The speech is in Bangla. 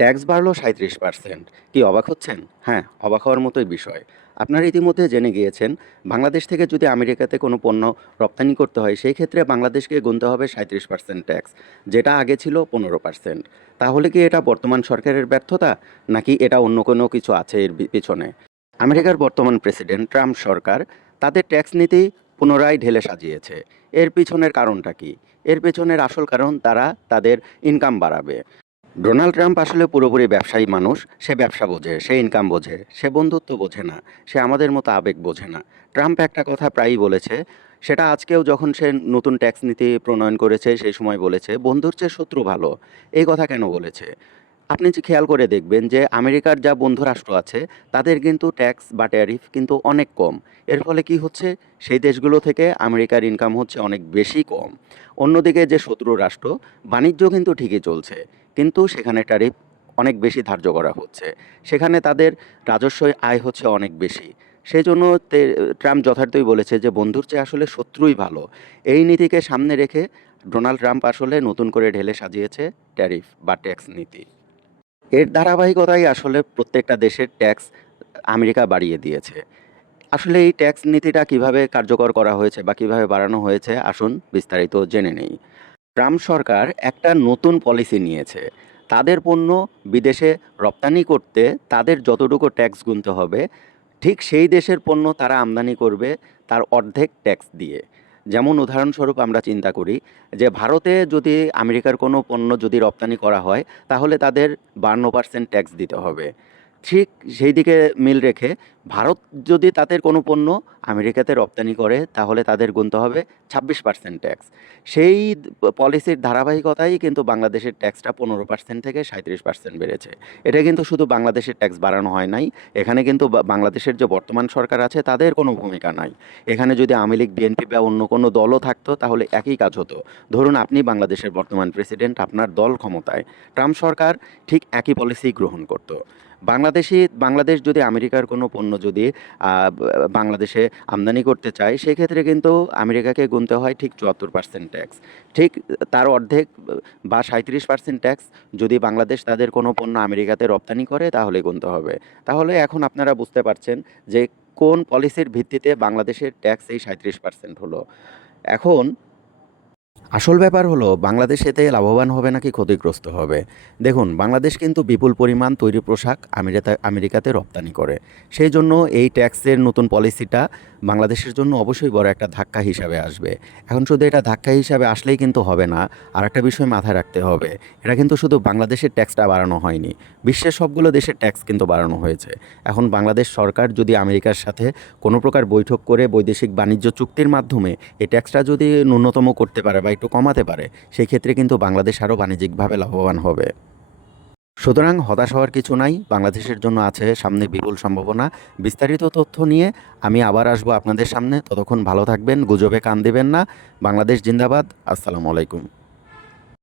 ট্যাক্স বাড়লো সাঁত্রিশ পার্সেন্ট। কি অবাক হচ্ছেন? হ্যাঁ অবাক হওয়ার মতোই বিষয়। আপনারা ইতিমধ্যে জেনে গিয়েছেন, বাংলাদেশ থেকে যদি আমেরিকাতে কোনো পণ্য রপ্তানি করতে হয়, সেই ক্ষেত্রে বাংলাদেশকে গুনতে হবে সাঁত্রিশ পার্সেন্ট ট্যাক্স, যেটা আগে ছিল পনেরো পার্সেন্ট। তাহলে কি এটা বর্তমান সরকারের ব্যর্থতা, নাকি এটা অন্য কোনো কিছু আছে এর পিছনে আমেরিকার বর্তমান প্রেসিডেন্ট ট্রাম্প সরকার তাদের ট্যাক্স নীতি পুনরায় ঢেলে সাজিয়েছে। এর পিছনের কারণটা কি? এর পেছনের আসল কারণ তারা তাদের ইনকাম বাড়াবে। ডোনাল্ড ট্রাম্প আসলে পুরোপুরি ব্যবসায়ী মানুষ, সে ব্যবসা বোঝে, সে ইনকাম বোঝে, সে বন্ধুত্ব বোঝে না, সে আমাদের মতো আবেগ বোঝে না। ট্রাম্প একটা কথা প্রায়ই বলেছে, সেটা আজকেও যখন সে নতুন ট্যাক্স নীতি প্রণয়ন করেছে, সেই সময় বলেছে, বন্ধুর চেয়ে শত্রু ভালো। এই কথা কেন বলেছে? আপনি যে খেয়াল করে দেখবেন যে, আমেরিকার যা বন্ধু রাষ্ট্র আছে, তাদের কিন্তু ট্যাক্স বা ট্যারিফ কিন্তু অনেক কম। এর ফলে কি হচ্ছে? সেই দেশগুলো থেকে আমেরিকার ইনকাম হচ্ছে অনেক বেশি কম। অন্যদিকে যে শত্রু রাষ্ট্র, বাণিজ্য কিন্তু ঠিকই চলছে। কিন্তু সেখানে ট্যারিফ অনেক বেশি ধার্য করা হচ্ছে। সেখানে তাদের রাজস্ব আয় হচ্ছে অনেক বেশি। সেই জন্য ট্রাম্প যথার্থই বলেছে যে, বন্ধুর চেয়ে আসলে শত্রুই ভালো। এই নীতিকে সামনে রেখে ডোনাল্ড ট্রাম্প আসলে নতুন করে ঢেলে সাজিয়েছে ট্যারিফ বা ট্যাক্স নীতি। এর ধারাবাহিকতাই আসলে প্রত্যেকটা দেশের ট্যাক্স আমেরিকা বাড়িয়ে দিয়েছে। আসলে এই ট্যাক্স নীতিটা কীভাবে কার্যকর করা হয়েছে বা কীভাবে বাড়ানো হয়েছে, আসুন বিস্তারিত জেনে নেই। ট্রাম্প সরকার একটা নতুন পলিসি নিয়েছে। তাদের পণ্য বিদেশে রপ্তানি করতে তাদের যতটুকু ট্যাক্স গুনতে হবে, ঠিক সেই দেশের পণ্য তারা আমদানি করবে তার অর্ধেক ট্যাক্স দিয়ে। যেমন উদাহরণস্বরূপ আমরা চিন্তা করি যে, ভারতে যদি আমেরিকার কোনো পণ্য যদি রপ্তানি করা হয়, তাহলে তাদের বান্ন পার্সেন্ট ট্যাক্স দিতে হবে। ঠিক সেই দিকে মিল রেখে ভারত যদি তাদের কোনো পণ্য আমেরিকাতে রপ্তানি করে, তাহলে তাদের গুনতে হবে ছাব্বিশ পার্সেন্ট ট্যাক্স সেই পলিসির ধারাবাহিকতাই কিন্তু বাংলাদেশের ট্যাক্সটা পনেরো পার্সেন্ট থেকে সাঁত্রিশ পার্সেন্ট বেড়েছে। এটা কিন্তু শুধু বাংলাদেশের ট্যাক্স বাড়ানো হয় নাই, এখানে কিন্তু বাংলাদেশের যে বর্তমান সরকার আছে, তাদের কোনো ভূমিকা নাই। এখানে যদি আওয়ামী লীগ, বিএনপি বা অন্য কোনো দলও থাকতো, তাহলে একই কাজ হতো। ধরুন আপনি বাংলাদেশের বর্তমান প্রেসিডেন্ট আপনার দল ক্ষমতায়। ট্রাম্প সরকার ঠিক একই পলিসি গ্রহণ করত। বাংলাদেশি, বাংলাদেশ যদি আমেরিকার কোনো পণ্য যদি বাংলাদেশে আমদানি করতে চায় সেক্ষেত্রে কিন্তু আমেরিকাকে গুনতে হয় ঠিক চুয়াত্তর পার্সেন্ট ট্যাক্স ঠিক তার অর্ধেক বা সাঁত্রিশ পার্সেন্ট ট্যাক্স যদি বাংলাদেশ তাদের কোনো পণ্য আমেরিকাতে রপ্তানি করে, তাহলে গুনতে হবে। তাহলে এখন আপনারা বুঝতে পারছেন যে কোন পলিসির ভিত্তিতে বাংলাদেশের ট্যাক্স এই সাঁত্রিশ পার্সেন্ট হলো। এখন আসল ব্যাপার হলো, বাংলাদেশ এতে লাভবান হবে নাকি ক্ষতিগ্রস্ত হবে? দেখুন, বাংলাদেশ কিন্তু বিপুল পরিমাণ তৈরি পোশাক আমেরিকা আমেরিকাতে রপ্তানি করে। সেই জন্য এই ট্যাক্সের নতুন পলিসিটা বাংলাদেশের জন্য অবশ্যই বড় একটা ধাক্কা হিসাবে আসবে। এখন শুধু এটা ধাক্কা হিসাবে আসলেই কিন্তু হবে না আর একটা বিষয় মাথায় রাখতে হবে। এটা কিন্তু শুধু বাংলাদেশের ট্যাক্সটা বাড়ানো হয়নি, বিশ্বের সবগুলো দেশের ট্যাক্স কিন্তু বাড়ানো হয়েছে। এখন বাংলাদেশ সরকার যদি আমেরিকার সাথে কোনো প্রকার বৈঠক করে বৈদেশিক বাণিজ্য চুক্তির মাধ্যমে এই ট্যাক্সটা যদি ন্যূনতম করতে পারে বা একটু কমাতে পারে সেই ক্ষেত্রে কিন্তু বাংলাদেশ আরও বাণিজ্যিকভাবে লাভবান হবে। সুতরাং হতাশ হওয়ার কিছু নাই, বাংলাদেশের জন্য আছে সামনে বিপুল সম্ভাবনা। বিস্তারিত তথ্য নিয়ে আমি আবার আসব আপনাদের সামনে। ততক্ষণ ভালো থাকবেন, গুজবে কান দেবেন না। বাংলাদেশ জিন্দাবাদ, আসসালামু আলাইকুম।